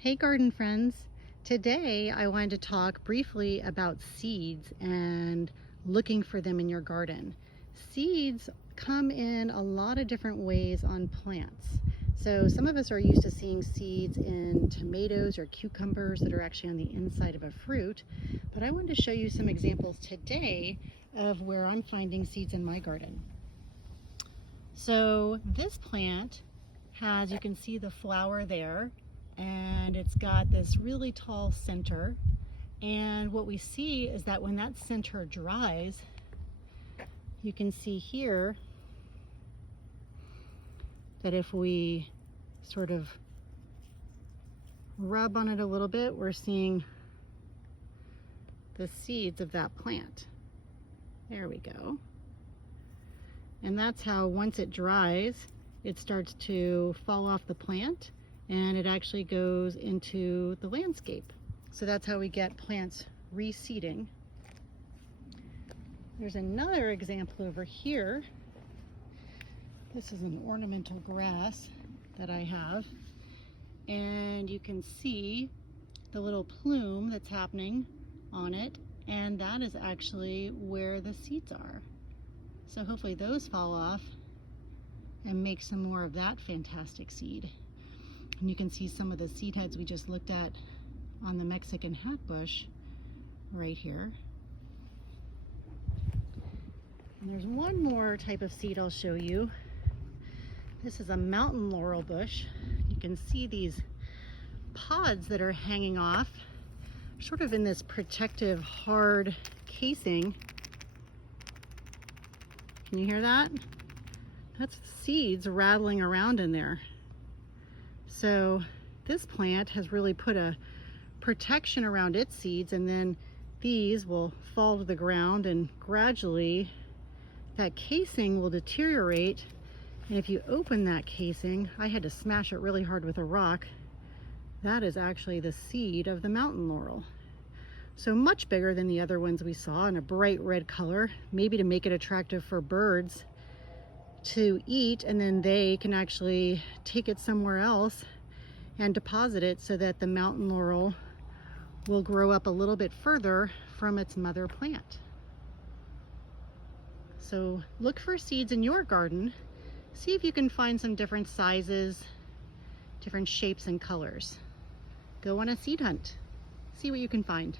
Hey garden friends! Today I wanted to talk briefly about seeds and looking for them in your garden. Seeds come in a lot of different ways on plants. So some of us are used to seeing seeds in tomatoes or cucumbers that are actually on the inside of a fruit, but I wanted to show you some examples today of where I'm finding seeds in my garden. So this plant has, you can see the flower there, and it's got this really tall center. And what we see is that when that center dries, you can see here that if we sort of rub on it a little bit, we're seeing the seeds of that plant. There we go. And that's how once it dries, it starts to fall off the plant and it actually goes into the landscape. So that's how we get plants reseeding. There's another example over here. This is an ornamental grass that I have. And you can see the little plume that's happening on it. And that is actually where the seeds are. So hopefully those fall off and make some more of that fantastic seed. And you can see some of the seed heads we just looked at on the Mexican hat bush right here. And there's one more type of seed I'll show you. This is a mountain laurel bush. You can see these pods that are hanging off, sort of in this protective hard casing. Can you hear that? That's seeds rattling around in there. So this plant has really put a protection around its seeds, and then these will fall to the ground and gradually that casing will deteriorate. And if you open that casing, I had to smash it really hard with a rock. That is actually the seed of the mountain laurel. So much bigger than the other ones we saw, in a bright red color, maybe to make it attractive for birds to eat, and then they can actually take it somewhere else and deposit it so that the mountain laurel will grow up a little bit further from its mother plant. So look for seeds in your garden. See if you can find some different sizes, different shapes and colors. Go on a seed hunt. See what you can find.